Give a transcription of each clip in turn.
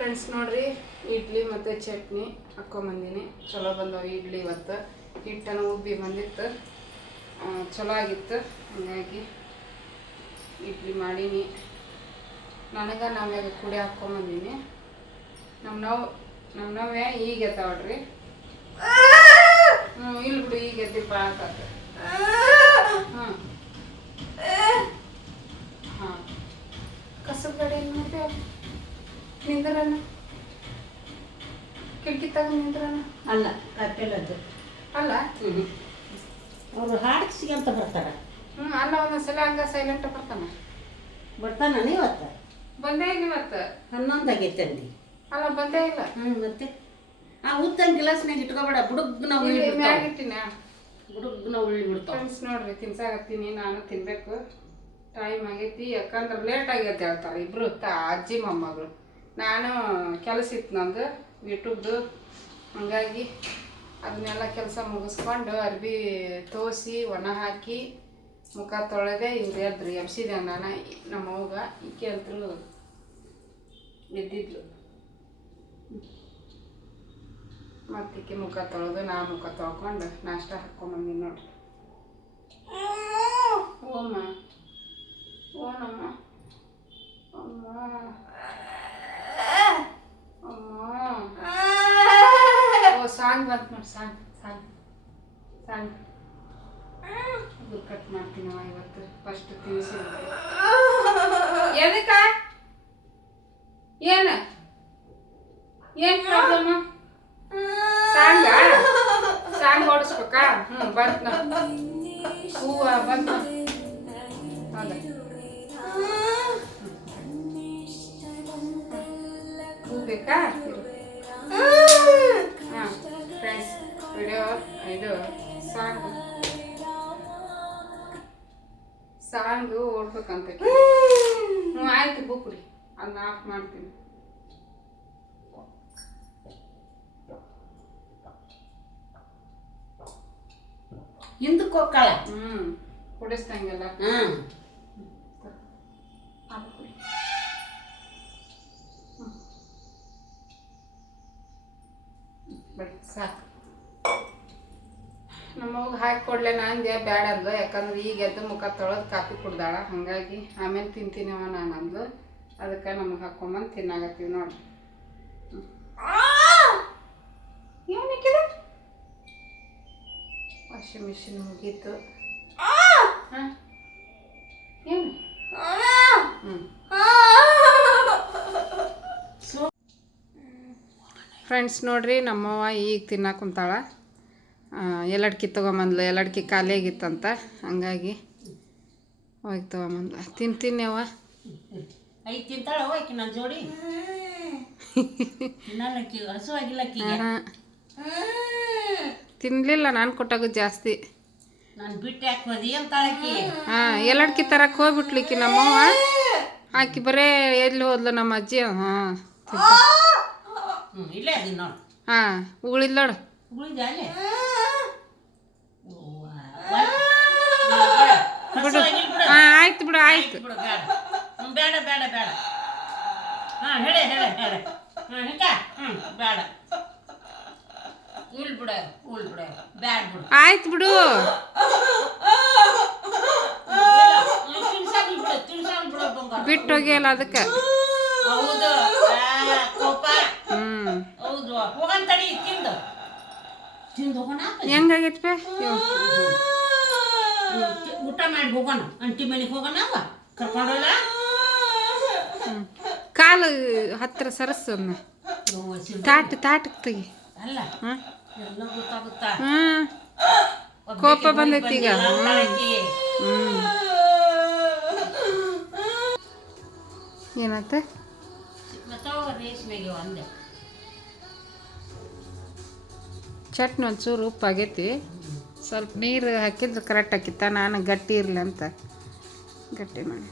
Friends ನೋಡ್ರಿ, ಇಡ್ಲಿ ಮತ್ತು ಚಟ್ನಿ ಹಾಕ್ಕೊಂಬಂದಿನಿ. ಚಲೋ ಬಂದವು ಇಡ್ಲಿ. ಇವತ್ತು ಹಿಟ್ಟನ್ನು ಉಬ್ಬಿ ಬಂದಿತ್ತು, ಚಲೋ ಆಗಿತ್ತು. ಹಾಗಾಗಿ ಇಡ್ಲಿ ಮಾಡೀನಿ. ನನಗೆ ನಮ್ಯಾಗ ಕುಡಿ ಹಾಕ್ಕೊಂಬಂದಿನಿ. ನಮ್ಮ ನವ್ಯ ಈಗ ಎತ್ತಾವಡ್ರಿ. ಇಲ್ಲಿ ಬಿಡು, ಈಗ ಎದ್ದಿ ಬಾಳಾಕ. ಹಾಂ ಕಸದ ಗಾಡಿ ಏನು ಮಾಡ್ತೇವೆ? ನಿಂದ್ರನ ಕಿಟಕಿ ತಗೊಂಡು ನಿಂದ್ರನ. ಅಲ್ಲ ಕಟ್ಟೆಲದ್ದು ಅಲ್ಲ, ಅವರು ಹಾಡಿಸಿಗೆ ಅಂತ ಬರ್ತಾರೆ. ಅಲ್ಲ, ಒಂದೊಂದ್ಸಲ ಹಂಗ ಸೈಲೆಂಟ್ ಬರ್ತಾನ ಇವತ್ತು. ಬಂದೇ ಇಲ್ಲ ಇವತ್ತು. 11 ಆಗೈತೆ ಅಂದಿ. ಅಲ್ಲ, ಬಂದೇ ಇಲ್ಲ. ಮತ್ತೆ ಆ ಉತ್ತನ ಗಿಲಾಸ್ನಾಗ ಇಟ್ಕೋಬೇಡ, ಬುಡುಗ್ನ ಉಳ್ಳಿ ಮ್ಯಾಗಿಟ್ಟಿನ ಬುಡುಗ್ನ ಉಳ್ಳಿ ಬಿಡ್ತಾವ. ಫ್ರೆಂಡ್ಸ್ ನೋಡ್ರಿ, ತಿನ್ಸಾಕತ್ತೀನಿ. ನಾನು ತಿನ್ಬೇಕು. ಟೈಮ್ ಆಗೈತಿ, ಯಾಕಂದ್ರೆ ಲೇಟ್ ಆಗೈತೆ ಹೇಳ್ತಾರೆ ಇಬ್ರು, ಅಜ್ಜಿ ಮೊಮ್ಮಗಳು. ನಾನು ಕೆಲಸ ಇತ್ತು ನಂದು ಯೂಟ್ಯೂಬ್ದು. ಹಂಗಾಗಿ ಅದನ್ನೆಲ್ಲ ಕೆಲಸ ಮುಗಿಸ್ಕೊಂಡು ಅರ್ಬಿ ತೋಸಿ ಒಣ ಹಾಕಿ ಮುಖ ತೊಳೆದೆ. ಇವ್ರು ಎದ್ರಿ ಎಬ್ಸಿದೆ ನಾನು. ನಮ್ಮ ಅವ್ಗ ಈಕೆ ಅಂತೂ ಎದ್ದಿದ್ಲು. ಮತ್ತಿಕ್ಕೆ ಮುಖ ತೊಳೆದು ನಾ ಮುಖ ತೊಳ್ಕೊಂಡು ನಾಷ್ಟ ಹಾಕ್ಕೊಂಬಂದಿನಿ ನೋಡ್ರಿ. ಓಮ್ಮ ಓನಮ್ಮ ಅಮ್ಮ ಅಮ್ಮ. ಓ, ಸಾಂಗ್ ಬಂತು ನೋಡಿ. ಸಾಂಗ್ ಅದು ಕಟ್ ಮಾಡ್ತೀನವ ಇವತ್ತು. ಫಸ್ಟ್ ತಿನ್ನಿಸಿ ಎದಕ್ಕ ಏನು ಪ್ರಾಬ್ಲಮ್? ಸಾಂಗ್ ಓಡಿಸ್ಬೇಕಾ? ಬಂತ ಹೂವ ಬಂತ. ಹೌದಾ, ಹೂ ಬೇಕಾ? ಹಾಂ ಫ್ರೆಂಡ್ಸ್, ವಿಡಿಯೋ ಇದು ಸಾಂಗು ಓಡ್ಬೇಕಂತ. ಆಯ್ತು, ಬುಕ್ರಿ ಅದನ್ನ ಆಫ್ ಮಾಡ್ತೀನಿ. ಹಿಂದಕ್ಕೆ ಹೋಗ್ಕಳ. ಕುಡಿಸ್ದಂಗೆಲ್ಲ ಸಾಕು. ನಮ್ಮವ್ಗೆ ಹಾಕಿ ಕೊಡ್ಲೆ ನಂಗೆ ಬ್ಯಾಡ ಅಂದ್ಲು. ಯಾಕಂದ್ರೆ ಈಗ ಎದ್ದು ಮುಖ ತೊಳೆದು ಕಾಫಿ ಕುಡ್ದಾಳ. ಹಾಗಾಗಿ ಆಮೇಲೆ ತಿಂತೀನಿವ ನಾನು ಅಂದ್ಲು. ಅದಕ್ಕೆ ನಮಗೆ ಹಾಕ್ಕೊಂಬಂದು ತಿನ್ನಾಗತ್ತೀವಿ ನೋಡ್ರಿ. ಏನಿಕ್ಕಿದೆ? ವಾಷಿಂಗ್ ಮಿಷಿನ್ ಮುಗೀತು. ಹಾಂ, ಏನು? ಫ್ರೆಂಡ್ಸ್ ನೋಡ್ರಿ, ನಮ್ಮವ್ವ ಈಗ ತಿನ್ನಕ್ಕೆ ಕುಂತಾಳ. ಎಲ್ಲಡ್ಕಿ ತೊಗೊಂಬಂದ್ಲು. ಎಲ್ಲಡ್ಕಿ ಖಾಲಿ ಆಗಿತ್ತಂತ, ಹಂಗಾಗಿ ಹೋಗಿ ತೊಗೊಂಬಂದ್ಲು. ತಿಂತೀನಿ ಅವ್ವ. ಐದು ತಿಂತಾಳ ಹೋಗಿ ನನ್ನ ಜೋಡಿ. ಹಸುವಾಗಿಲ್ಲ. ತಿನ್ನಲಿಲ್ಲ, ನಾನು ಕೊಟ್ಟಾಗ ಜಾಸ್ತಿ. ನಾನು ಬಿಟ್ಟು ಯಾಕೆ ಹೋದಿ ಅಂತಾಳಕಿ. ಎಲ್ಲಡ್ಕಿ ತರಕ್ಕೆ ಹೋಗ್ಬಿಟ್ಲಿಕ್ಕಿ ನಮ್ಮವ್ವ. ಆಕಿ ಬರೇ ಎಲ್ಲಿ ಹೋದ್ಲು ನಮ್ಮ ಅಜ್ಜಿ. ಇಲ್ಲೇ ಅದೀನಿ ನೋಡು. ಉಗುಳಿಲ್ಲ ನೋಡು. ಉಗುಳಿದ ಅಲ್ಲೇ ಆಯ್ತು ಬಿಡು, ಆಯ್ತು. ಬೇಡ ಬೇಡ ಬೇಡ. ಹೇಳೆ ಬೇಡ. ಉಳ್ ಬಿಡ ಬ್ಯಾಡ ಬಿಡು. ಆಯ್ತು ಬಿಡು. ಬಿಟ್ಟು ಹೋಗಿಯಲ್ಲ ಅದಕ್ಕೆ. ಹೌದು, ಕೋಪ. ಹೌದು, ಹೋಗನ್ ತಡಿ. ತಿಂದು ಹೋಗೋಣ. ಹೆಂಗಾಗೈತಿ ಬೇ? ಊಟ ಮಾಡಿ ಹೋಗೋಣ. ಅಂಟಿ ಮನೆಗೆ ಹೋಗೋಣ. ಕರ್ಕೊಂಡೋಲ್ಲ. ಕಾಲು ಹತ್ತಿರ ಸರಸ್ಸು. ತಾಟಕ್ಕೆ ತೆಗಿ. ಅಲ್ಲ, ಎಲ್ಲ ಗೊತ್ತಾಗುತ್ತಾ? ಕೋಪ ಬಂದೈತಿ ಈಗ. ಏನತ್ತ? ರೇಷ್ಮೆಗೆ ಒಂದೇ ಚಟ್ನಿ ಒಂಚೂರು ಉಪ್ಪಾಗೈತಿ. ಸ್ವಲ್ಪ ನೀರು ಹಾಕಿದ್ರೆ ಕರೆಕ್ಟ್ ಹಾಕಿತ್ತ. ನಾನು ಗಟ್ಟಿ ಇರಲಿ ಅಂತ ಗಟ್ಟಿ ಮಾಡಿ.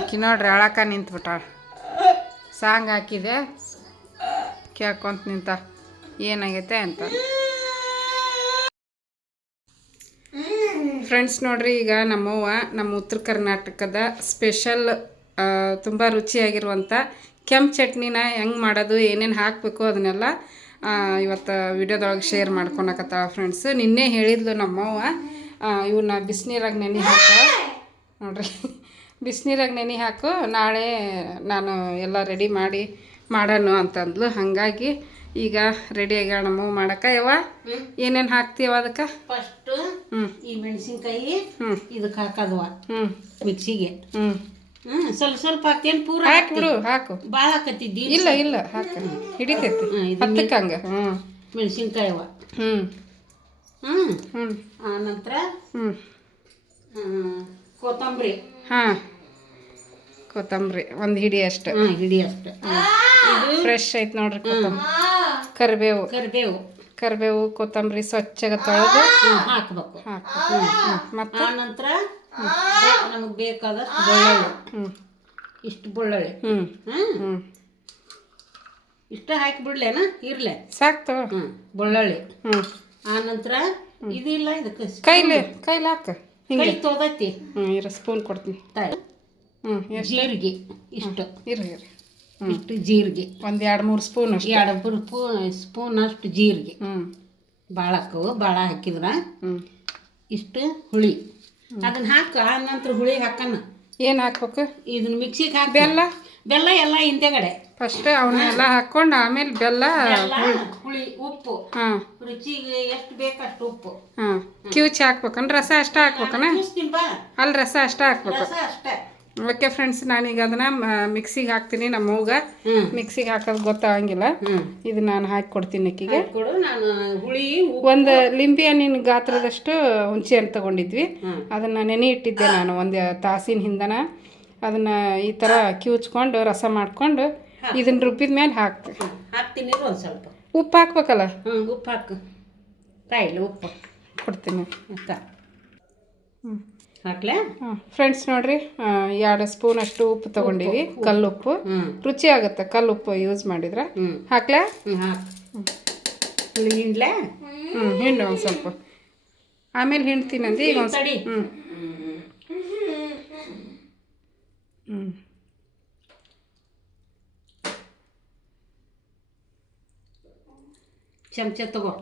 ಈಕಿ ನೋಡ್ರಿ, ಅಳಕ ನಿಂತ್ಬಿಟ್ಟಾಳ. ಸಾಂಗ್ ಹಾಕಿದೆ, ಕೇಳ್ಕೊಂತ ನಿಂತ ಏನಾಗೈತೆ ಅಂತ. ಫ್ರೆಂಡ್ಸ್ ನೋಡ್ರಿ, ಈಗ ನಮ್ಮವ್ವ ನಮ್ಮ ಉತ್ತರ ಕರ್ನಾಟಕದ ಸ್ಪೆಷಲ್ ತುಂಬ ರುಚಿಯಾಗಿರುವಂಥ ಕೆಂಪು ಚಟ್ನಿನ ಹೆಂಗೆ ಮಾಡೋದು ಏನೇನು ಹಾಕಬೇಕು ಅದನ್ನೆಲ್ಲ ಇವತ್ತು ವಿಡಿಯೋದೊಳಗೆ ಶೇರ್ ಮಾಡ್ಕೊಳಕತ್ತಾಳ ಫ್ರೆಂಡ್ಸ್. ನಿನ್ನೆ ಹೇಳಿದ್ಲು ನಮ್ಮವ್ವ ಇವನ್ನ ಬಿಸಿನೀರಾಗ ನೆನೆ ಹಾಕ ನೋಡ್ರಿ, ಬಿಸಿನೀರಾಗ ನೆನೆ ಹಾಕು, ನಾಳೆ ನಾನು ಎಲ್ಲ ರೆಡಿ ಮಾಡಿ ಮಾಡೋಣ ಅಂತಂದ್ಲು. ಹಾಗಾಗಿ ಈಗ ರೆಡಿ ಆಗ್ಯಾಳ ನಮ್ಮವ್ವ ಮಾಡಕ್ಕೆ. ಯವ್ವ ಏನೇನು ಹಾಕ್ತೀವ ಅದಕ್ಕೆ? ಫಸ್ಟು ಈ ಮೆಣಸಿನ್ಕಾಯಿ ಇದಕ್ಕೆ ಹಾಕೋದವ ಮಿಕ್ಸಿಗೆ. ಸ್ವಲ್ಪ ಸ್ವಲ್ಪ ಹಾಕ್ತೇನೆ, ಪೂರ ಹಾಕ್ಬಿಡು. ಹಾಕು, ಭಾಳ ಹಾಕತ್ತಿದ್ದಿ. ಇಲ್ಲ ಇಲ್ಲ ಹಾಕ, ಹಿಡಿತೈತಿ ಹತ್ತಕ್ಕೆ ಹಂಗೆ. ಮೆಣಸಿನ್ಕಾಯಿ ಅವ. ಆನಂತರ ಕೊತ್ತಂಬರಿ. ಕೊತ್ತಂಬರಿ ಒಂದು ಹಿಡಿ ಅಷ್ಟೆ. ಹಿಡಿ ಅಷ್ಟೆ. ಫ್ರೆಶ್ ಐತೆ ನೋಡ್ರಿ ಕೊತ್ತಂಬರಿ. ಕರಿಬೇವು ಕೊತ್ತಂಬರಿ ಸ್ವಚ್ಛಗೆ ತೊಳೆದು ಹಾಕ್ಬೇಕು. ಮತ್ತು ಆನಂತರ ನಮಗೆ ಬೇಕಾದಷ್ಟು ಬೆಳ್ಳುಳ್ಳಿ. ಇಷ್ಟು ಬೆಳ್ಳುಳ್ಳಿ ಇಷ್ಟ ಹಾಕಿಬಿಡ್ಲೇನ? ಇರ್ಲೆ ಸಾಕ್ತು ಬೆಳ್ಳುಳ್ಳಿ. ಆನಂತರ ಇದಿಲ್ಲ, ಇದಕ್ಕೆ ಕೈಲಿ ಹಾಕ, ಕೈ ತೊದೈತಿ. ಇರ ಸ್ಪೂನ್ ಕೊಡ್ತೀನಿ. ಜೀರಿಗೆ ಇಷ್ಟು ಇರಿ ಇಷ್ಟು ಜೀರಿಗೆ, ಒಂದು 2-3 ಸ್ಪೂನ್ ಅಷ್ಟು. 2-3 ಸ್ಪೂನ್ ಅಷ್ಟು ಜೀರಿಗೆ. ಭಾಳ ಹಾಕವು. ಭಾಳ ಹಾಕಿದ್ರ ಇಷ್ಟು ಹುಳಿ ಅದನ್ನ ಹಾಕ. ಆನಂತರ ಹುಳಿ ಹಾಕಣ. ಏನು ಹಾಕ್ಬೇಕು? ಇದನ್ನ ಮಿಕ್ಸಿಗೆ ಹಾಕಿ. ಬೆಲ್ಲ ಎಲ್ಲ ಹಿಂದೆಗಡೆ ಫಸ್ಟ್ ಅವನ್ನೆಲ್ಲ ಹಾಕ್ಕೊಂಡು ಆಮೇಲೆ ಬೆಲ್ಲ, ಹುಳಿ, ಉಪ್ಪು, ರುಚಿಗೆ ಎಷ್ಟು ಬೇಕಷ್ಟು ಉಪ್ಪು. ಕಿವುಚಿ ಹಾಕ್ಬೇಕನ್? ರಸ ಅಷ್ಟ ಹಾಕ್ಬೇಕನ? ಅಲ್ಲಿ ರಸ ಅಷ್ಟ ಹಾಕ್ಬೇಕು. ಅಷ್ಟೇ. ಓಕೆ ಫ್ರೆಂಡ್ಸ್, ನಾನೀಗ ಅದನ್ನ ಮಿಕ್ಸಿಗೆ ಹಾಕ್ತೀನಿ. ನಮ್ಮ ಅವ್ಗ ಮಿಕ್ಸಿಗೆ ಹಾಕೋದು ಗೊತ್ತಾಗಂಗಿಲ್ಲ. ಇದು ನಾನು ಹಾಕಿ ಕೊಡ್ತೀನಿ ಅಕ್ಕಿಗೆ. ನಾನು ಹುಳಿ ಒಂದು ಲಿಂಬೆ ಹಣ್ಣಿನ ಗಾತ್ರದಷ್ಟು ಹುಣಸೆ ಹಣ್ಣು ತಗೊಂಡಿದ್ವಿ. ಅದನ್ನು ನೆನೆ ಇಟ್ಟಿದ್ದೆ ನಾನು ಒಂದು ತಾಸಿನ ಹಿಂದನ. ಅದನ್ನು ಈ ಥರ ಕಿವುಚ್ಕೊಂಡು ರಸ ಮಾಡ್ಕೊಂಡು ಇದನ್ನ ರುಬ್ಬಿದ ಮೇಲೆ ಹಾಕ್ತೀನಿ. ಒಂದು ಸ್ವಲ್ಪ ಉಪ್ಪು ಹಾಕ್ಬೇಕಲ್ಲ? ಉಪ್ಪು ಹಾಕು. ಕಾಯಿಲೆ ಉಪ್ಪು ಕೊಡ್ತೀನಿ. ಹಾಕ್ಲಾ? ಫ್ರೆಂಡ್ಸ್ ನೋಡ್ರಿ, 2 ಸ್ಪೂನ್ ಅಷ್ಟು ಉಪ್ಪು ತಗೊಂಡಿವಿ. ಕಲ್ಲುಪ್ಪು ರುಚಿ ಆಗುತ್ತೆ ಕಲ್ಲುಪ್ಪು ಯೂಸ್ ಮಾಡಿದ್ರೆ. ಹಾಕ್ಲಾ? ಹಿಂಡ್ಲಾ? ಹಿಂಡು ಒಂದು ಸ್ವಲ್ಪ. ಆಮೇಲೆ ಹಿಂಡ್ತೀನಿ ಅಂದು ಈಗ ಒಂದು ಚಮಚ ತಗೋ.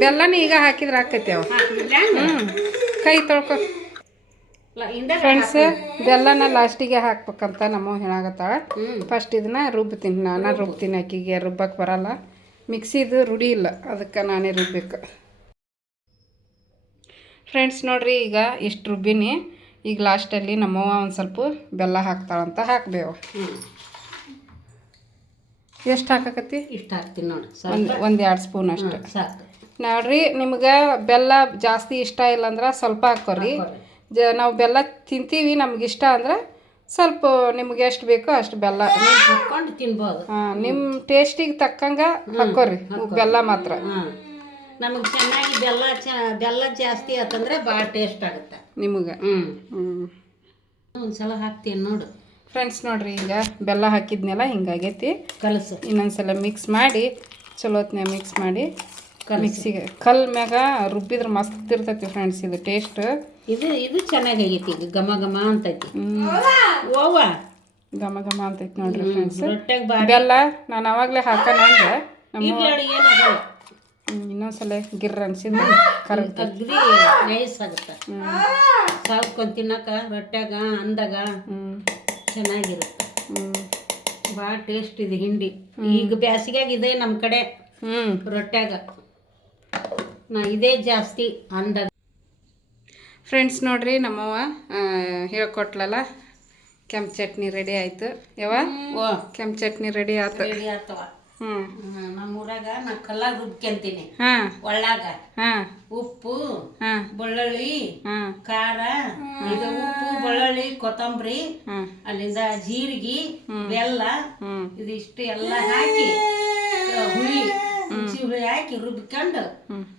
ಬೆಲ್ಲನ ಈಗ ಹಾಕಿದ್ರೆ ಹಾಕೈತಿ. ಅವ ಕೈ ತೊಳ್ಕೊ. ಫ್ರೆಂಡ್ಸ್, ಬೆಲ್ಲನ ಲಾಸ್ಟಿಗೆ ಹಾಕ್ಬೇಕಂತ ನಮ್ಮ ಹೇಳಾಗತ್ತಾಳ. ಫಸ್ಟ್ ಇದನ್ನ ರುಬ್ತೀನಿ. ನಾನು ರುಬ್ತೀನಿ, ಅಕ್ಕಿಗೆ ರುಬ್ಬಕ್ಕೆ ಬರಲ್ಲ. ಮಿಕ್ಸಿದು ರೂಢಿ ಇಲ್ಲ, ಅದಕ್ಕೆ ನಾನೇ ರುಬ್ಬೇಕು. ಫ್ರೆಂಡ್ಸ್ ನೋಡ್ರಿ, ಈಗ ಇಷ್ಟು ರುಬ್ಬಿನಿ. ಈಗ ಲಾಸ್ಟಲ್ಲಿ ನಮ್ಮವ್ವ ಒಂದು ಸ್ವಲ್ಪ ಬೆಲ್ಲ ಹಾಕ್ತಾಳಂತ ಹಾಕ್ಬೇವ. ಎಷ್ಟು ಹಾಕಕತ್ತಿ? ಇಷ್ಟು ಹಾಕ್ತೀನಿ ನೋಡಿ. ಒಂದು 2 ಸ್ಪೂನ್ ಅಷ್ಟು ಸಾಕು ನೋಡ್ರಿ. ನಿಮ್ಗೆ ಬೆಲ್ಲ ಜಾಸ್ತಿ ಇಷ್ಟ ಇಲ್ಲ ಅಂದ್ರೆ ಸ್ವಲ್ಪ ಹಾಕೋರಿ. ನಾವು ಬೆಲ್ಲ ತಿಂತೀವಿ, ನಮ್ಗೆ ಇಷ್ಟ ಅಂದ್ರೆ ಸ್ವಲ್ಪ ನಿಮ್ಗೆ ಎಷ್ಟು ಬೇಕೋ ಅಷ್ಟು ಬೆಲ್ಲ ಹಾಕ್ಕೊಂಡು ತಿನ್ಬೋದು. ನಿಮ್ಮ ಟೇಸ್ಟಿಗೆ ತಕ್ಕಂಗೆ ಹಾಕೋರಿ ಬೆಲ್ಲ ಮಾತ್ರ. ನಮಗೆ ಚೆನ್ನಾಗಿ ಬೆಲ್ಲ ಜಾಸ್ತಿ ಆತಂದ್ರೆ ಭಾಳ ಟೇಸ್ಟ್ ಆಗುತ್ತೆ ನಿಮಗೆ. ಒಂದ್ಸಲ ಹಾಕ್ತೀನಿ ನೋಡು ಫ್ರೆಂಡ್ಸ್. ನೋಡ್ರಿ, ಈಗ ಬೆಲ್ಲ ಹಾಕಿದ್ನೆಲ್ಲ ಹಿಂಗಾಗೈತಿ. ಕಲಸು. ಇನ್ನೊಂದ್ಸಲ ಮಿಕ್ಸ್ ಮಾಡಿ ಚಲೋತ್ನೇ ಮಿಕ್ಸ್ ಮಾಡಿ ಮಿಕ್ಸಿಗೆ ಕಲ್ ಮ್ಯಾಗ ರುಬ್ಬಿದ್ರೆ ಮಸ್ತ್ ಇರ್ತೈತಿ ಫ್ರೆಂಡ್ಸ್. ಇದು ಟೇಸ್ಟ್ ಇದು ಚೆನ್ನಾಗೈತಿ. ಈಗ ಘಮ ಘಮ ಅಂತೈತಿ. ಘಮ ಘಮ ಅಂತೈತಿ ನೋಡ್ರಿ ಫ್ರೆಂಡ್ಸ್. ಬೆಲ್ಲ ನಾನು ಅವಾಗಲೇ ಹಾಕೋಣ ಅಂದ್ರೆ ಇನ್ನೊಂದ್ಸಲ ಗಿರ್ರ ಅನ್ಸಿದ್ದು ಅಗ್ದಿ ನೈಸ್ ಆಗುತ್ತೆ. ಸಾವ್ಕೊಂಡು ತಿನ್ನಕ ರೊಟ್ಯಾಗ ಅಂದಾಗ ಚೆನ್ನಾಗಿರುತ್ತೆ. ಭಾಳ ಟೇಸ್ಟ್ ಇದೆ ಹಿಂಡಿ. ಈಗ ಬ್ಯಾಸಿಗ್ಯಾಗ ಇದೆ ನಮ್ಮ ಕಡೆ ರೊಟ್ಯಾಗ. ಇದೇ ಜಾಸ್ತಿ ಅಂದಾಗ. ಫ್ರೆಂಡ್ಸ್ ನೋಡ್ರಿ, ನಮ್ಮವ್ವ ಹೇಳ್ಕೊಟ್ಲಲ್ಲ, ಕೆಂಪು ಚಟ್ನಿ ರೆಡಿ ಆಯ್ತು. ಕೆಂಪು ಚಟ್ನಿ ರೆಡಿ ಆಯ್ತು. ರೆಡಿ ಆತವ. ನಮ್ಮೂರಾಗ ನಾ ಕಲ್ಲಾಗ ರುಬ್ಕೊಂತೀನಿ. ಒಳ್ಳಾಗ ಉಪ್ಪು, ಬೆಳ್ಳುಳ್ಳಿ, ಖಾರ, ಇದು ಉಪ್ಪು, ಬೆಳ್ಳುಳ್ಳಿ, ಕೊತ್ತಂಬರಿ, ಅಲ್ಲಿಂದ ಜೀರಿಗೆ, ಬೆಲ್ಲ, ಇದಿಷ್ಟು ಎಲ್ಲ ಹಾಕಿ ಹುಳಿ ಹುಳಿ ಹಾಕಿ ರುಬ್ಕೊಂಡು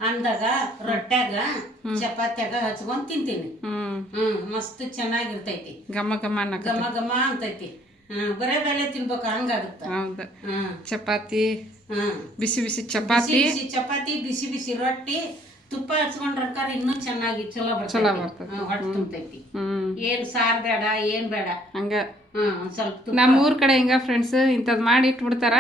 ಅಂದಾಗ ರೊಟ್ಯಾಗ ಚಪಾತ್ಯಾಗ ಹಚ್ಕೊಂಡ್ ತಿಂತೀನಿ. ಮಸ್ತ್ ಚೆನ್ನಾಗಿರ್ತೈತಿ. ಘಮ ಘಮ ಘಮ ಘಮ ಅಂತೈತಿ. ಬರೇ ಬೆಲೆ ತಿನ್ಬೇಕು, ಹಂಗಾಗುತ್ತೆ. ಹೌದು. ಚಪಾತಿ, ಬಿಸಿ ಬಿಸಿ ಚಪಾತಿ, ಚಪಾತಿ, ಬಿಸಿ ಬಿಸಿ ರೊಟ್ಟಿ, ತುಪ್ಪ ಹಚ್ಕೊಂಡ್ರಕಾರ ಇನ್ನೂ ಚೆನ್ನಾಗಿ ಚಲೋ ಬರ್ತೈತಿ ಹೊಟ್ಟೆ ತುಂಬತೈತಿ. ಏನ್ ಸಾರ್ ಬೇಡ ಏನ್ ಬೇಡ ಹಂಗ. ಒಂದ್ ಸ್ವಲ್ಪ ನಮ್ಮ ಊರ್ ಕಡೆ ಹಿಂಗ ಫ್ರೆಂಡ್ಸ್ ಇಂಥದ್ ಮಾಡಿ ಇಟ್ಬಿಡ್ತಾರ,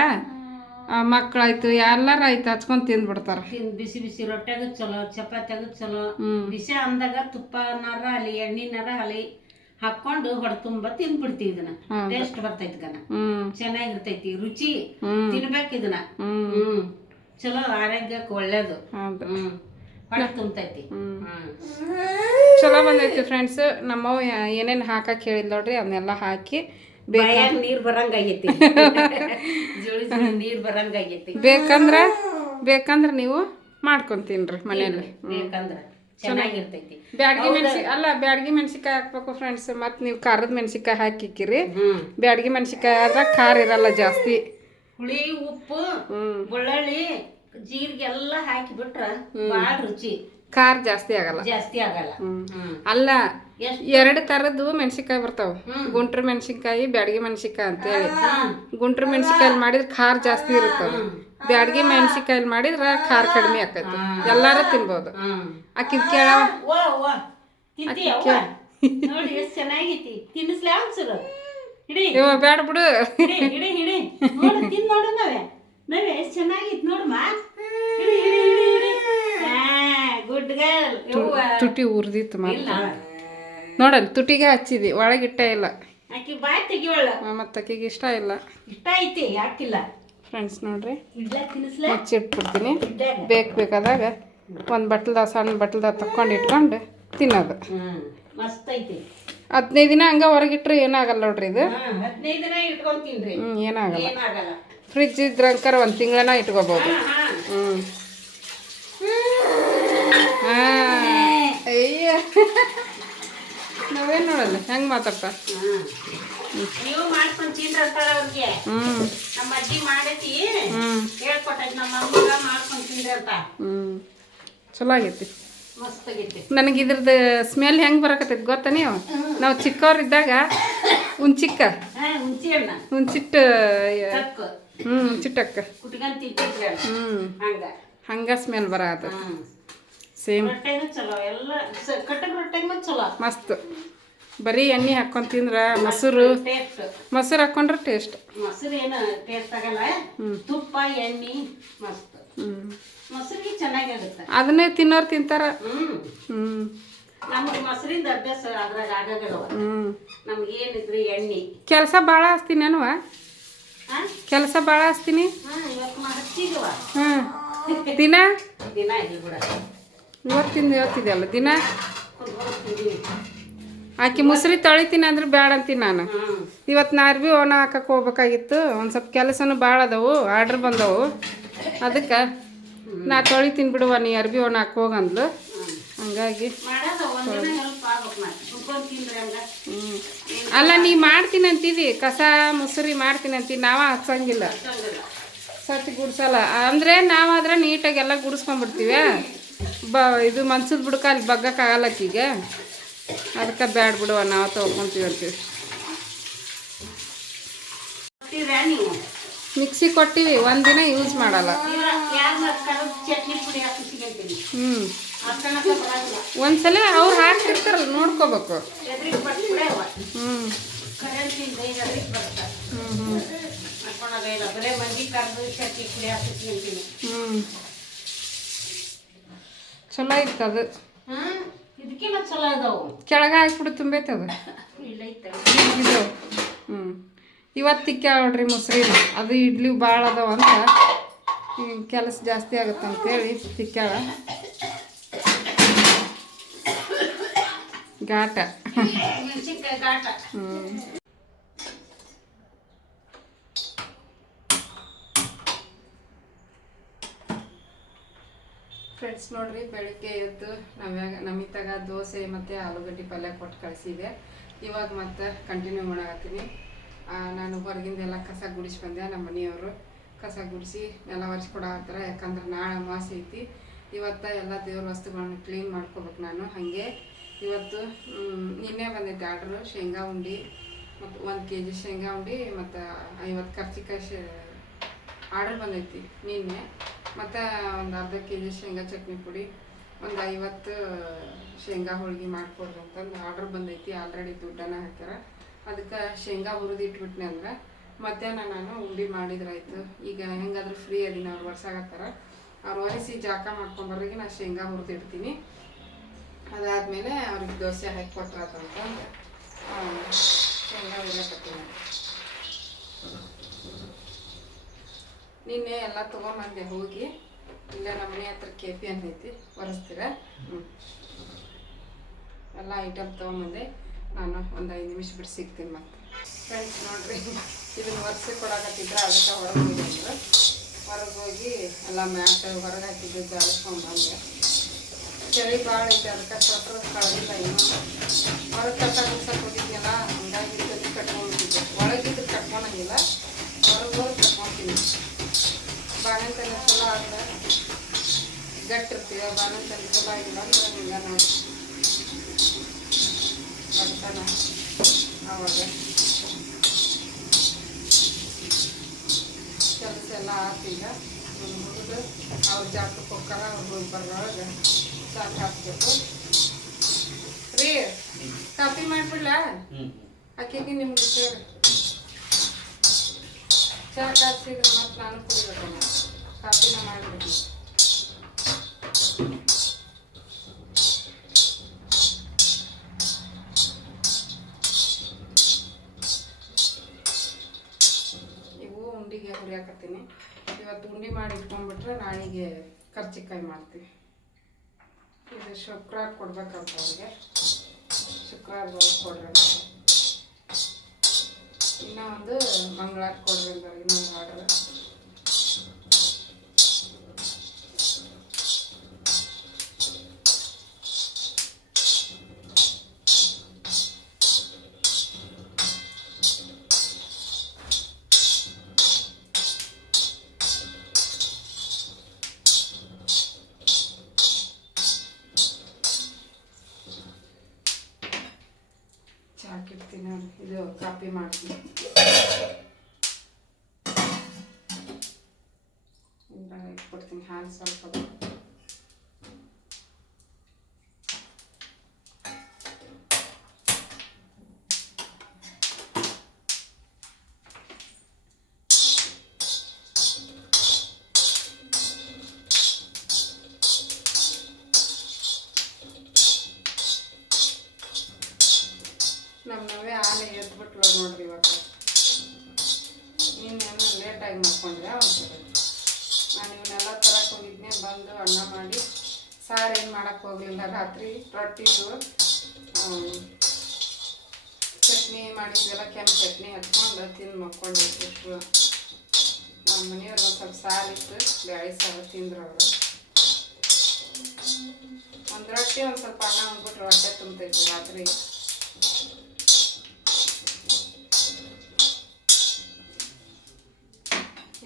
ಮಕ್ಕಳಾಯ್ತು ಎಲ್ಲಾರ ಆಯ್ತು ಹಚ್ಕೊಂಡ್ ತಿಂದ್ಬಿಡ್ತಾರ. ಬಿಸಿ ಬಿಸಿ ರೊಟ್ಯಾಗ ಚಲೋ, ಚಪಾತ್ಯಾಗ ಚಲೋ. ಬಿಸಿ ಅಂದಾಗ ತುಪ್ಪನಾರ ಅಲ್ಲಿ ಎಣ್ಣಿನಾರ ಅಲ್ಲಿ ಹಾಕೊಂಡು ಹೊಡೆ ತುಂಬ ತಿಂದ್ಬಿಡ್ತೀವಿ. ಇದನ್ನ ಟೇಸ್ಟ್ ಬರ್ತೈತಿ ಗನ, ಚೆನ್ನಾಗಿರ್ತೈತಿ, ರುಚಿ. ತಿನ್ಬೇಕು ಇದನ್ನ. ಚಲೋ, ಆರೋಗ್ಯಕ್ಕೆ ಒಳ್ಳೇದು. ಹೊಡೆ ತುಂಬತೈತಿ. ಚಲೋ ಬಂದೈತಿ ಫ್ರೆಂಡ್ಸ್. ನಮ್ಮವ್ ಏನೇನ್ ಹಾಕಕ್ ಹೇಳಿದ್ ನೋಡ್ರಿ ಅದನ್ನೆಲ್ಲ ಹಾಕಿ ನೀರ್ ಬರಂಗಾಗೈತಿ. ಜೋಳಿ ನೀರ್ ಬರಂಗಾಗೈತಿ. ಬೇಕಂದ್ರ ನೀವು ಮಾಡ್ಕೊಂತೀನ್ರಿ ಮನೆಯಲ್ಲಿ. ಬೇಕಂದ್ರ ಚೆನ್ನಾಗಿರ್ತೈತಿ. ಬ್ಯಾಡಗಿ ಮೆಣಸಿಕಾಯಿ ಹಾಕ್ಬೇಕು ಫ್ರೆಂಡ್ಸ್. ಮತ್ ನೀವು ಖಾರದ ಮೆಣಸಿಕಾಯಿ ಹಾಕಿಕ್ಕಿರಿ. ಬ್ಯಾಡಗಿ ಮೆಣಸಿಕಾಯಿ ಆದ್ರ ಖಾರ ಇರಲ್ಲ ಜಾಸ್ತಿ. ಹುಳಿ, ಉಪ್ಪು, ಬೆಳ್ಳುಳ್ಳಿ, ಜೀರಿಗೆ ಎಲ್ಲ ಹಾಕಿ ಬಿಟ್ರ ಬಾಳ ರುಚಿ. ಖಾರ ಜಾಸ್ತಿ ಆಗಲ್ಲ. ಅಲ್ಲ, 2 ತರದ್ದು ಮೆಣಸಿಕಾಯಿ ಬರ್ತಾವ. ಗುಂಟ್ರ ಮೆಣಸಿನ್ಕಾಯಿ, ಬ್ಯಾಡಗಿ ಮೆಣಸಿಕಾಯಿ ಅಂತೇಳಿ. ಗುಂಟ್ರ ಮೆಣಸಿಕಾಯಿ ಮಾಡಿದ್ರೆ ಖಾರ ಜಾಸ್ತಿ ಇರುತ್ತವ. ಬ್ಯಾಡಗಿ ಮೆಣಸಿಕಾಯಿ ಮಾಡಿದ್ರ ಖಾರ ಕಡಿಮೆ ಆಕೈತಿ. ಎಲ್ಲಾರು ತಿನ್ಬೋದು. ಅಕ್ಕಿದ್ ಕೇಳ ನೋಡಿ ಎಷ್ಟು ಚೆನ್ನಾಗೈತಿ. ತಿನ್ನಿಸ್ಲಾ ಅನ್ಸರು. ಬ್ಯಾಡ ಬಿಡು. ತಿನ್ ನೋಡು ನಾವೇ ಎಷ್ಟು ಚೆನ್ನಾಗಿತ್ತು ನೋಡಮ್ಮ. Good girl. ತುಟಿ ಉರ್ದಿತ್ತು ನೋಡಲ್, ತುಟಿಗೆ ಹಚ್ಚಿದಿ, ಒಳಗಿಟ್ಟ ಇಲ್ಲ. ಆಕಿ ಬಾಯ್ ತೆಗಿಯೋಳ. ಮತ್ತೆ ಆಕಿಗೆ ಇಷ್ಟ ಇಲ್ಲ. ಇಷ್ಟ ಐತಿ, ಯಾಕಿಲ್ಲ ಫ್ರೆಂಡ್ಸ್. ನೋಡ್ರಿ ತಿನ್ನಿಸ್ಲಾ ಮುಚ್ಚಿಟ್ಬಿಡ್ತೀನಿ. ಬೇಕಾದಾಗ ಒಂದು ಬಟ್ಲದಾಗ, ಸಣ್ಣ ಬಟ್ಲದಾಗ ತಕ್ಕೊಂಡು ಇಟ್ಕೊಂಡು ತಿನ್ನೋದು. ಮಸ್ತ್ ಐತಿ. 15 ದಿನ ಹಂಗ ಹೊರಗಿಟ್ರೆ ಏನಾಗಲ್ಲ ನೋಡ್ರಿ ಇದು. 15 ದಿನ ಇಟ್ಕೊಂತೀನ್ರಿ. ಏನಾಗಲ್ಲ. ಫ್ರಿಜ್ ಇದ್ರಂಕರ 1 ತಿಂಗಳನ ಇಟ್ಕೋಬಹುದು. ಅಯ್ಯ, ನಾವೇನ್ ನೋಡಲ್ಲ ಹೆಂಗ್ ಮಾತಾಡ್ತಾ. ನೀವು ಮಾಡ್ಕೊಂಡು ತಿಂದ್ರಂತಾರ ಅವ್ರಿಗೆ. ನಮ್ಮ ಅಜ್ಜಿ ಮಾಡೈತಿ, ಹೇಳ್ಕೊಟ್ಟೈತಿ ನಮ್ಮ ಅಮ್ಮಗ ಮಾಡ್ಕೊಂಡು ತಿಂದ್ರಂತ. ಚಲೋ ಆಗೈತಿ, ಮಸ್ತ್ ಆಗೈತಿ. ನನಗೆ ಇದ್ರದ್ದು ಸ್ಮೆಲ್ ಹೆಂಗ್ ಬರಕತ್ತೈತಿ ಗೊತ್ತಾ ನೀವು? ನಾವು ಚಿಕ್ಕವ್ರಿದ್ದಾಗ ಹುಂಚಿಕ್ಕ ಹುಂಚಿಟ್ಟು ಹುಂಚಿಟ್ಟಕ್ಕ ಹಂಗ ಸ್ಮೆಲ್ ಬರತ್ತ. ಸೇಮ್ ಮಸ್ತ್. ಬರೀ ಎಣ್ಣೆ ಹಾಕೊಂಡು ತಿಂದ್ರ, ಮೊಸರು ಹಾಕೊಂಡ್ರೆ ಟೇಸ್ಟ್. ಮೊಸರು ಏನು ಟೇಸ್ಟ್ ಆಗಲ್ಲ, ತುಪ್ಪ ಎಣ್ಣೆ ಮಸ್ತ್. ಮೊಸರಿಗೆ ಚೆನ್ನಾಗಿರುತ್ತೆ. ಅದನ್ನೇ ತಿನ್ನೋರು ತಿಂತಾರ. ನಮಗೆ ಮೊಸರಿಂದ ಅಭ್ಯಾಸ ಅದ್ರಾಗ ಆಗಲ್ಲ. ನಮ್ಗೆ ಏನಿದ್ರಿ ಎಣ್ಣೆ. ಕೆಲಸ ಭಾಳ ಹಚ್ತೀನಿ ಅನ್ವ, ಕೆಲಸ ಭಾಳ ಹಚ್ತೀನಿ. ದಿನ ಇವತ್ತಿದೆಯಲ್ಲ ದಿನ. ಆಕಿ ಮುಸ್ರಿ ತೊಳಿತೀನಿ ಅಂದ್ರೆ ಬ್ಯಾಡ ಅಂತೀನಿ ನಾನು. ಇವತ್ತು ನಾ ಅರ್ಬಿ ಒಣ ಹಾಕಕ್ಕೆ ಹೋಗ್ಬೇಕಾಗಿತ್ತು. ಒಂದು ಸ್ವಲ್ಪ ಕೆಲಸನೂ ಭಾಳ ಅದಾವು, ಆರ್ಡ್ರ್ ಬಂದವು. ಅದಕ್ಕೆ ನಾ ತೊಳಿತೀನಿ ಬಿಡುವ, ನೀ ಅರ್ಬಿ ಒಣ ಹಾಕಿ ಹೋಗಂದ್ಲು. ಹಂಗಾಗಿ ಅಲ್ಲ, ನೀ ಮಾಡ್ತೀನಿ ಅಂತಿದ್ದಿ, ಕಸ ಮುಸುರಿ ಮಾಡ್ತೀನಿ ಅಂತೀವಿ. ನಾವ ಹಚ್ಚಂಗಿಲ್ಲ, ಸತಿ ಗುಡ್ಸಲ್ಲ. ಅಂದರೆ ನಾವಾದ್ರೆ ನೀಟಾಗಿ ಎಲ್ಲ ಗುಡಿಸ್ಕೊಂಡ್ಬಿಡ್ತೀವಿ. ಇದು ಮನ್ಸದ ಬಿಡ್ಕ ಅಲ್ಲಿ ಬಗ್ಗಕ್ಕಾಗಲ್ಲ ಆಕಿಗೆ. ಅದಕ್ಕೆ ಬ್ಯಾಡ ಬಿಡುವ, ನಾವು ತೊಗೊಂತೀವಿ ಅಂತೀವಿ. ಮಿಕ್ಸಿ ಕೊಟ್ಟಿವಿ, ಒಂದಿನ ಯೂಸ್ ಮಾಡಲ್ಲ. ಒಂದ್ಸಲ ಅವ್ರು ಹಾಕ್ತಿರ್ತಾರಲ್ಲ ನೋಡ್ಕೋಬೇಕು. ಚಲೋ ಇತ್ತು ಅದು. ಕೆಳಗೆ ಹಾಕ್ಬಿಡು, ತುಂಬೈತೆ ಅದು. ಇದು ಇವತ್ತು ತಿಕ್ಕ್ಯಾಳ ನೋಡ್ರಿ ಮೊಸರಿ. ಅದು ಇಡ್ಲಿ ಭಾಳ ಅದಾವ ಅಂತ ಕೆಲಸ ಜಾಸ್ತಿ ಆಗುತ್ತೆ ಅಂತೇಳಿ ತಿಕ್ಕ್ಯಾಳ. ಘಾಟ. ಫ್ರೆಂಡ್ಸ್ ನೋಡ್ರಿ, ಬೆಳಿಗ್ಗೆ ಎದ್ದು ನಮಿತಾಗ ದೋಸೆ ಮತ್ತು ಆಲೂಗಡ್ಡೆ ಪಲ್ಯ ಕೊಟ್ಟು ಕಳಿಸಿದೆ. ಇವಾಗ ಮತ್ತೆ ಕಂಟಿನ್ಯೂ ಮಾಡಾಕತ್ತೀನಿ. ನಾನು ಹೊರಗಿಂದೆಲ್ಲ ಕಸ ಗುಡಿಸಿ ಬಂದೆ. ನಮ್ಮ ಮನೆಯವರು ಕಸ ಗುಡಿಸಿ ಎಲ್ಲ ಒರೆಸ್ಕೊಡಾಕತ್ತಾರ. ಯಾಕಂದ್ರೆ ನಾಳೆ ಅಮಾವಾಸ್ಯೆ ಐತಿ. ಇವತ್ತು ಎಲ್ಲ ದೇವ್ರ ವಸ್ತುಗಳನ್ನ ಕ್ಲೀನ್ ಮಾಡ್ಕೋಬೇಕು ನಾನು. ಹಾಗೆ ಇವತ್ತು ನಿನ್ನೆ ಬಂದೈತೆ ಆರ್ಡ್ರು. ಶೇಂಗಾ ಉಂಡೆ ಮತ್ತು 1 kg ಶೇಂಗಾ ಉಂಡೆ ಮತ್ತು 50 ಕರ್ಚಿಕಾಯಿ ಆರ್ಡರ್ ಬಂದೈತಿ ನಿನ್ನೆ. ಮತ್ತು ಒಂದು ಅರ್ಧ kg ಶೇಂಗಾ ಚಟ್ನಿ ಪುಡಿ, ಒಂದು 50 ಶೇಂಗಾ ಹೋಳ್ಗೆ ಮಾಡಿಕೊಡ್ರಿ ಅಂತಂದು ಆರ್ಡ್ರ್ ಬಂದೈತಿ. ಆಲ್ರೆಡಿ ದುಡ್ಡನ್ನು ಹಾಕ್ಯಾರ. ಅದಕ್ಕೆ ಶೇಂಗಾ ಹುರಿದು ಇಟ್ಬಿಟ್ನಿ ಅಂದ್ರೆ ಮಧ್ಯಾಹ್ನ ನಾನು ಉಂಡೆ ಮಾಡಿದ್ರಾಯ್ತು. ಈಗ ಹೆಂಗಾದ್ರೂ ಫ್ರೀ ಅದೀನಿ, ಅವ್ರು ವರ್ಷಾಗತ್ತಾರ. ಅವ್ರು ಒರೆಸಿ ಜಾಕ ಮಾಡ್ಕೊಂಬರ್ರಿಗೆ ನಾನು ಶೇಂಗಾ ಹುರಿದು ಇಡ್ತೀನಿ. ಅದಾದಮೇಲೆ ಅವ್ರಿಗೆ ದೋಸೆ ಹಾಕಿ ಕೊಟ್ರಾತಂತಂದು ಶೇಂಗಾ ಹುರಿಯಕತ್ತೀನಿ. ನಿನ್ನೆ ಎಲ್ಲ ತೊಗೊಂಬಂದೆ ಹೋಗಿ. ಇಲ್ಲ ನಮ್ಮ ಮನೆ ಹತ್ರ ಕೆಪಿ ಅಂತೈತಿ, ಒರೆಸ್ತೀರ. ಎಲ್ಲ ಐಟಮ್ ತೊಗೊಂಬಂದೆ. ನಾನು ಒಂದು 5 ನಿಮಿಷ ಬಿಟ್ಟು ಸಿಗ್ತೀನಿ. ಮತ್ತೆ ಫ್ರೆಂಡ್ಸ್ ನೋಡ್ರಿ, ಇದನ್ನು ಒರೆಸಿ ಕೊಡಕತ್ತಿದ್ರೆ ಅದಕ್ಕೆ ಹೊರಗೆ ಹೋಗಿದ್ರು. ಹೊರಗೆ ಹೋಗಿ ಎಲ್ಲ ಮ್ಯಾಟ್ ಹೊರಗೆ ಹಾಕಿದ್ದು ಜಾರಿಸ್ಕೊಂಡ್ಬಂದೆ. ಚಳಿ ಭಾಳ ಐತೆ, ಅದಕ್ಕೆ ಸ್ವೆಟ್ರ್ ಕಳೆದಿಲ್ಲ. ಇನ್ನೂ ಹೊರಗೆ ಕಟ್ಟಾಕ ಹೋಗಿದ್ನಲ್ಲ, ಹಂಗಾಗಿ ತಲೆ ಕಟ್ಕೊಂಡ್ಬಿಟ್ಟಿದ್ದೆ. ಒಳಗಿದ್ದು ಕಟ್ಕೊಳಂಗಿಲ್ಲ, ಹೊರಗೆ ಹೋಗಿ ಕಟ್ಕೊತೀನಿ. ಬಾಣಂತಲ್ಲಿ ಚಲೋ ಆದ್ರೆ ಗಟ್ಟಿರ್ತೀವಿ, ಬಾಣಂತಲ್ಲಿ ಚಲೋ ಆಗಿಲ್ಲ ಅಂದ್ರೆ ಹಿಂಗೆ ನೋಡಿ ಬರ್ತಾನ. ಅವಾಗ ಕೆಲಸ ಎಲ್ಲ ಆತೀಗ ಹುಡುಗರು ಅವ್ರ ಜಾತಕ್ಕೆ ಹೋಗ್ತಾರ. ಅವ್ರು ಬರೋಳಗೆ ಸಾಕು ಹಾಕ್ಬೇಕು ರೀ. ಕಾಫಿ ಮಾಡಿಬಿಡ್ಲ ಅಕ್ಕಿಗೆ ನಿಮ್ಗೆ ಸೇರಿ ಚಹಾ ಕಾಸಿದ್ರೆ ಮತ್ತೆ ನಾನು ಕುಡಿಬೇಕು. ಕಾಫಿನ ಮಾಡಿಬಿಡ್ತೀನಿ. ಇವು ಉಂಡಿಗೆ ಹುರಿಯಾಕತ್ತೀನಿ. ಇವತ್ತು ಉಂಡೆ ಮಾಡಿ ಇಟ್ಕೊಂಡ್ಬಿಟ್ರೆ ನಾಳೆಗೆ ಕರ್ಚಿಕಾಯಿ ಮಾಡ್ತೀವಿ. ಇದು ಶುಕ್ರವಾರ ಕೊಡ್ಬೇಕಂತ ಅವ್ರಿಗೆ. ಶುಕ್ರವಾರ ಕೊಡ್ರಿ ಅಂತ. ಇನ್ನೂ ಒಂದು ಮಂಗಳವಾರ ಕೊಡ್ರಿ ಅಂತ ಇನ್ನೊಂದು ಆರ್ಡರ್. ಹಾಕಿಡ್ತೀನಿ ನೋಡಿ. ಇದು ಕಾಪಿ ಮಾಡ್ತೀನಿ. ಇಟ್ಬಿಡ್ತೀನಿ. ಹಾಲು ಸ್ವಲ್ಪ ನಮ್ಮವೇ ಆನೆ ಎದ್ಬಿಟ್ಲು ನೋಡ್ರಿ ಇವತ್ತು. ಇನ್ನೇನು ಲೇಟಾಗಿ ಮಾಡ್ಕೊಂಡ್ರೆ ಒಂದ್ಸರಿ. ನಾನು ಇವನ್ನೆಲ್ಲ ತರಕ್ಕೆ ಹೋಗಿದ್ನೆ. ಬಂದು ಅನ್ನ ಮಾಡಿ ಸಾರು ಏನು ಮಾಡೋಕ್ಕೆ ಹೋಗಲಿಲ್ಲ. ರಾತ್ರಿ ರೊಟ್ಟಿದು ಚಟ್ನಿ ಮಾಡಿದ್ವೆಲ್ಲ, ಕೆಂಪು ಚಟ್ನಿ ಹಚ್ಕೊಂಡು ತಿಂದು ಮಕ್ಕೊಂಡಿತ್ತು. ನಮ್ಮ ಮನೆಯವ್ರು ಒಂದು ಸ್ವಲ್ಪ ಸಾರು ಇತ್ತು, ಬೇಳೆ ಸಾರು ತಿಂದ್ರು ಅವರು. ಒಂದು ರೊಟ್ಟಿ ಒಂದು ಸ್ವಲ್ಪ ಅನ್ನ ಉಂಡ್ಬಿಟ್ರೆ ಹೊಟ್ಟೆ ತುಂಬತೈತಿ ರಾತ್ರಿ.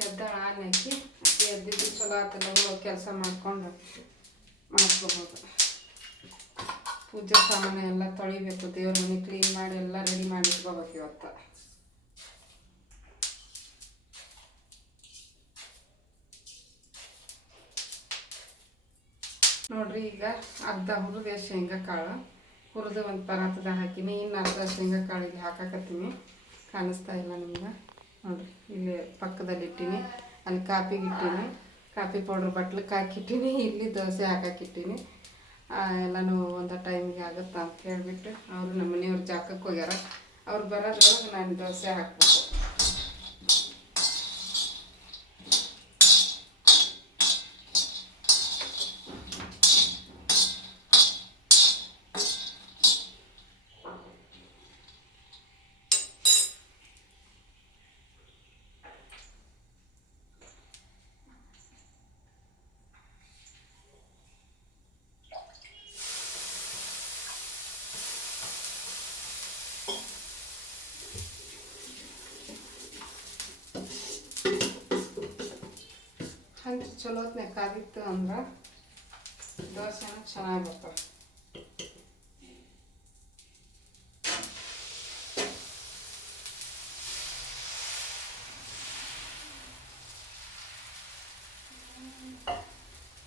ಎದ್ದಾಳ ಆನೆ ಹಾಕಿ ಎದ್ದಿದ್ದು ಚಲೋ ಆತಲ್ಲ. ಕೆಲಸ ಮಾಡ್ಕೊಂಡು ಮಾಡ್ಕೋಬೋದು. ಪೂಜೆ ಸಾಮಾನು ಎಲ್ಲ ತೊಳಿಬೇಕು. ದೇವ್ರ ಮನೆ ಕ್ಲೀನ್ ಮಾಡಿ ಎಲ್ಲ ರೆಡಿ ಮಾಡಿ ಇಟ್ಕೋಬೇಕು ಇವತ್ತು. ನೋಡ್ರಿ, ಈಗ ಅರ್ಧ ಹುರಿದೆ ಶೇಂಗಾ ಕಾಳು. ಹುರಿದು ಒಂದು ಪರಾತದಾಗ ಹಾಕಿನಿ. ಇನ್ನು ಅರ್ಧ ಶೇಂಗಾ ಕಾಳು ಇಲ್ಲಿ ಹಾಕಾಕತ್ತೀನಿ. ಕಾಣಿಸ್ತಾ ಇಲ್ಲ ನಿಮ್ಗೆ ನೋಡ್ರಿ. ಇಲ್ಲಿ ಪಕ್ಕದಲ್ಲಿ ಇಟ್ಟೀನಿ. ಅಲ್ಲಿ ಕಾಪಿಗೆ ಇಟ್ಟೀನಿ. ಕಾಫಿ ಪೌಡ್ರ್ ಬಟ್ಲಕ್ಕೆ ಹಾಕಿಟ್ಟೀನಿ. ಇಲ್ಲಿ ದೋಸೆ ಹಾಕಾಕಿಟ್ಟೀನಿ. ಎಲ್ಲನೂ ಒಂದು ಟೈಮಿಗೆ ಆಗುತ್ತಾ ಅಂತ ಹೇಳ್ಬಿಟ್ಟು ಅವರು ನಮ್ಮ ಮನೆಯವ್ರ ಜಾಕಕ್ಕೆ ಹೋಗ್ಯಾರ. ಅವ್ರು ಬರೋದ್ರೊಳಗೆ ನಾನು ದೋಸೆ ಹಾಕ್ಬೇಕು. ಹಂಗೆ ಚಲೋ ಹೊತ್ನಾಗ ಕಾದಿತ್ತು ಅಂದ್ರೆ ದೋಸೆನ ಚೆನ್ನಾಗಿ ಬರ್ತಾವೆ.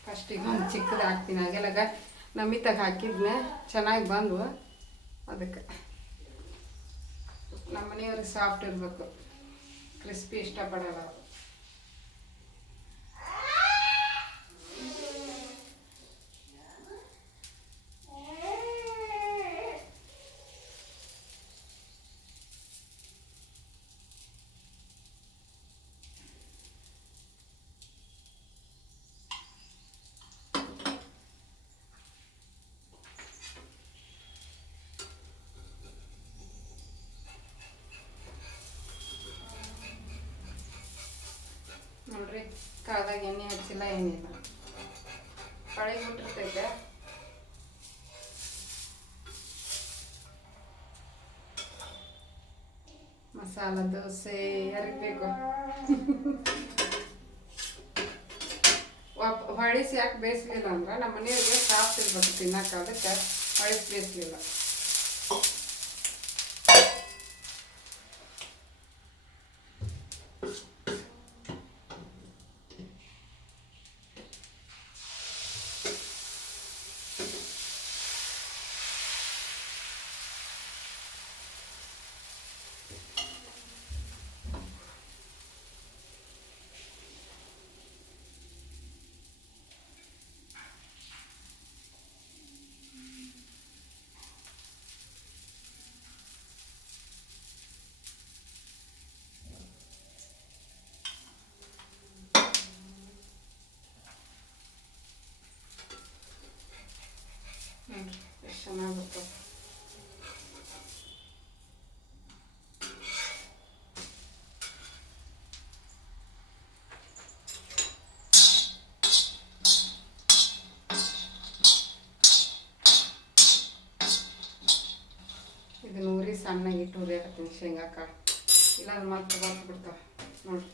ಫಸ್ಟಿಗೆ ಒಂದು ಚಿಕ್ಕದು ಹಾಕ್ತೀನಿ. ಹಾಗೆಲ್ಲ ನಮಿತಾಗ ಹಾಕಿದ್ನೆ ಚೆನ್ನಾಗಿ ಬಂದವು. ಅದಕ್ಕೆ ನಮ್ಮ ಮನೆಯವ್ರಿಗೆ ಸಾಫ್ಟ್ ಇರಬೇಕು, ಕ್ರಿಸ್ಪಿ ಇಷ್ಟಪಡಲ್ಲ ಅವರು. ನೋಡ್ರಿ, ಕಾದಾಗ ಎಣ್ಣೆ ಹಚ್ಚಿಲ್ಲ, ಏನಿಲ್ಲ, ಕಳೆಗೆ ಬಿಟ್ಟಿರ್ತೈತೆ. ಮಸಾಲ ದೋಸೆ ಯಾರಿಗೆ ಬೇಕು? ಹೊಳಿಸಿ ಯಾಕೆ ಬೇಯಿಸ್ಲಿಲ್ಲ ಅಂದ್ರೆ ನಮ್ಮ ಮನೆಯವ್ರಿಗೆ ಸಾಫ್ಟ್ ಇರ್ಬೇಕು ತಿನ್ನಕ್ಕೆ, ಅದಕ್ಕೆ ಹೊಳಿಸಿ ಬೇಯಿಸ್ಲಿಲ್ಲ. ನೋಡ್ರಿ ಎಷ್ಟು ಚೆನ್ನಾಗಿ ಬರ್ತದೆ. ಇದನ್ನ ಉರಿ ಸಣ್ಣಗಿಟ್ಟು ಉರಿ ಹಾಕ್ತೀನಿ ಶೇಂಗಾ ಕಾಳು, ಇಲ್ಲಾಂದ್ರೆ ಮತ್ತೆ ಬರ್ತು ಬಿಡ್ತಾವೆ. ನೋಡ್ರಿ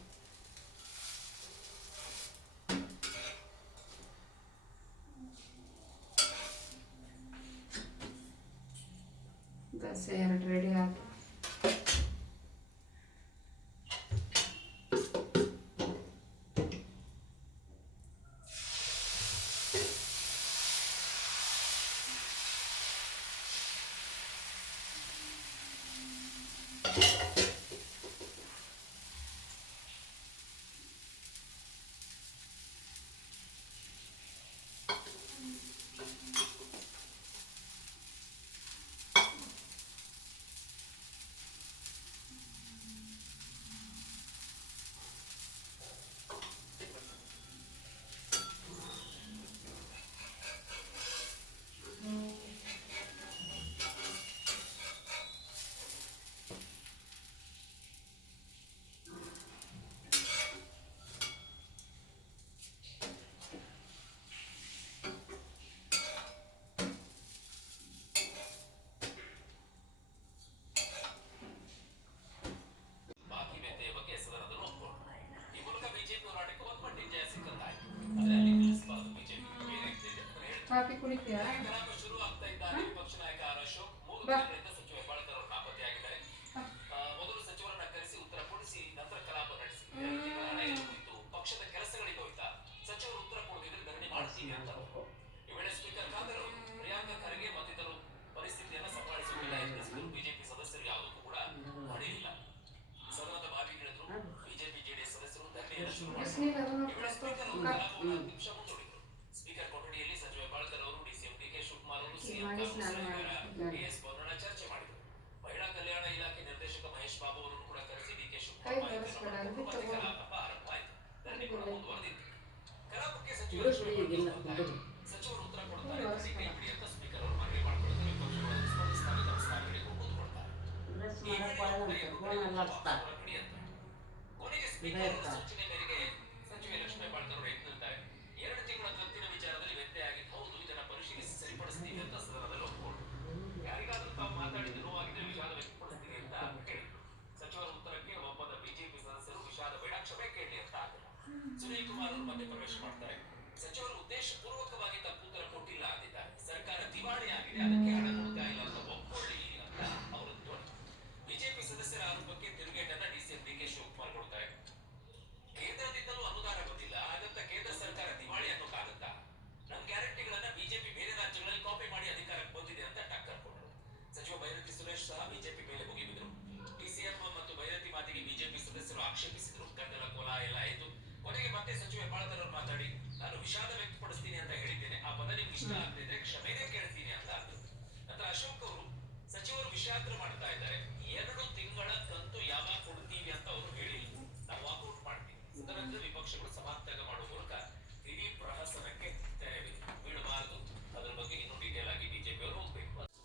ದೋಸೆ 2 ರೆಡಿ ಆಯ್ತು. ಕಾಫಿ ಕುಡಿತೀಯಾ? ಬಾ.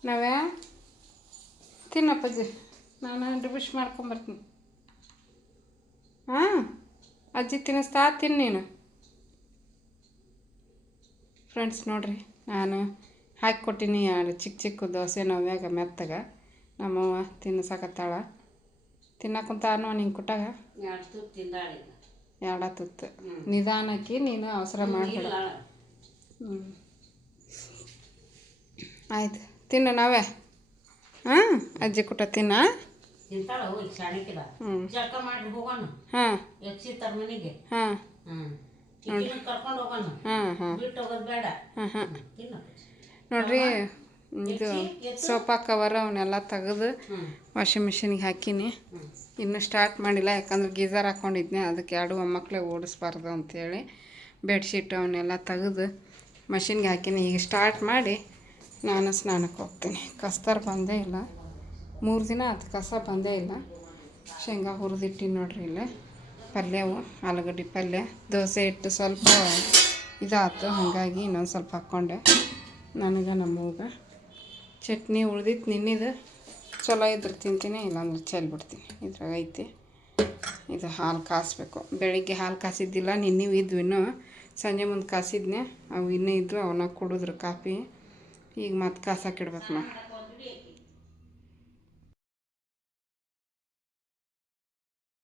ನಾವೇ ತಿನ್ನಪ್ಪಜ್ಜಿ, ನಾನು ಡಿಬಿಷ್ ಮಾಡ್ಕೊಂಬರ್ತೀನಿ. ಹಾಂ ಅಜ್ಜಿ ತಿನ್ನಿಸ್ತಾ ತಿನ್ನು ನೀನು. ಫ್ರೆಂಡ್ಸ್ ನೋಡ್ರಿ, ನಾನು ಹಾಕಿಕೊಟ್ಟಿನಿ ಚಿಕ್ಕ ಚಿಕ್ಕ ದೋಸೆ ನವ್ಯಾಗ ಮೆತ್ತಗ. ನಮ್ಮವ್ವ ತಿನ್ನಿಸಕತ್ತಾಳ. ತಿನ್ನಕ್ಕಂತಾನು ನಿಂಗೆ ಕೊಟ್ಟಾಗ 2 ತುತ್ತು ತಿಂದಾಳೆ. 2 ತುತ್ತು ನಿಧಾನಕ್ಕೆ, ನೀನು ಅವಸರ ಮಾಡಬೇಡ. ಆಯ್ತು ತಿನ್ನು ನಾವೇ. ಹಾಂ ಅಜ್ಜಿ ಕೊಟ್ಟ ತಿನ್ನ. ತಿಂತಾಳ ಹೋಗಿ ಶಾಣಿಕಿದ. ಜಳಕ ಮಾಡಿ ಹೋಗೋಣ. ಹಾಂ ಎಕ್ಸಿ ತರ್ಮನಿಗೆ. ಹಾಂ ಕರ್ಕೊಂಡು ಹೋಗೋಣ. ಹಾಂ ಹಾಂ ಬಿಟ್ಟು ಹೋಗೋದು ಬೇಡ. ಹಾಂ ಹಾಂ ತಿನ್ನು ನೋಡ್ರಿ, ಇದು ಸೋಫಾ ಕವರ್ ಅವನ್ನೆಲ್ಲ ತೆಗೆದು ವಾಷಿಂಗ್ ಮಿಷಿನಿಗೆ ಹಾಕೀನಿ. ಇನ್ನೂ ಸ್ಟಾರ್ಟ್ ಮಾಡಿಲ್ಲ, ಯಾಕಂದ್ರೆ ಗೀಝರ್ ಹಾಕ್ಕೊಂಡಿದ್ನೆ. ಅದಕ್ಕೆ 2 ಮೊಮ್ಮಕ್ಕಳೇ ಓಡಿಸ್ಬಾರ್ದು ಅಂಥೇಳಿ ಬೆಡ್ಶೀಟ್ ಅವನ್ನೆಲ್ಲ ತೆಗೆದು ಮಷಿನ್ಗೆ ಹಾಕೀನಿ. ಈಗ ಸ್ಟಾರ್ಟ್ ಮಾಡಿ ನಾನು ಸ್ನಾನಕ್ಕೆ ಹೋಗ್ತೀನಿ. ಕಸ್ತರ್ ಬಂದೇ ಇಲ್ಲ, 3 ದಿನ ಅದು ಕಸ ಬಂದೇ ಇಲ್ಲ. ಶೇಂಗಾ ಹುರಿದಿಟ್ಟು ನೋಡ್ರಿ ಇಲ್ಲೇ ಪಲ್ಯವು, ಆಲೂಗಡ್ಡೆ ಪಲ್ಯ. ದೋಸೆ ಇಟ್ಟು ಸ್ವಲ್ಪ ಇದಾಯ್ತು, ಹಾಗಾಗಿ ಇನ್ನೊಂದು ಸ್ವಲ್ಪ ಹಾಕ್ಕೊಂಡೆ. ನನಗೆ ನಮ್ಮವ್ಗೆ ಚಟ್ನಿ ಉಳ್ದಿತ್ತು ನಿನ್ನಿದು, ಚಲೋ ಇದ್ರೆ ತಿಂತೀನಿ, ಇಲ್ಲಾಂದ್ರೆ ಚೆಲ್ಬಿಡ್ತೀನಿ. ಇದ್ರಾಗ ಐತಿ. ಇದು ಹಾಲು ಕಾಸಬೇಕು. ಬೆಳಿಗ್ಗೆ ಹಾಲು ಕಾಸಿದ್ದಿಲ್ಲ, ನಿನ್ನೆವು ಇದ್ವು ಇನ್ನೂ. ಸಂಜೆ ಮುಂದೆ ಕಾಸಿದ್ನೆ, ಅವು ಇನ್ನೂ ಇದ್ವು, ಅವನ್ನ ಕುಡಿದ್ರು ಕಾಫಿ. ಈಗ ಮತ್ತೆ ಕಾಸಕ್ಕಿಡ್ಬೇಕು ನಾವು.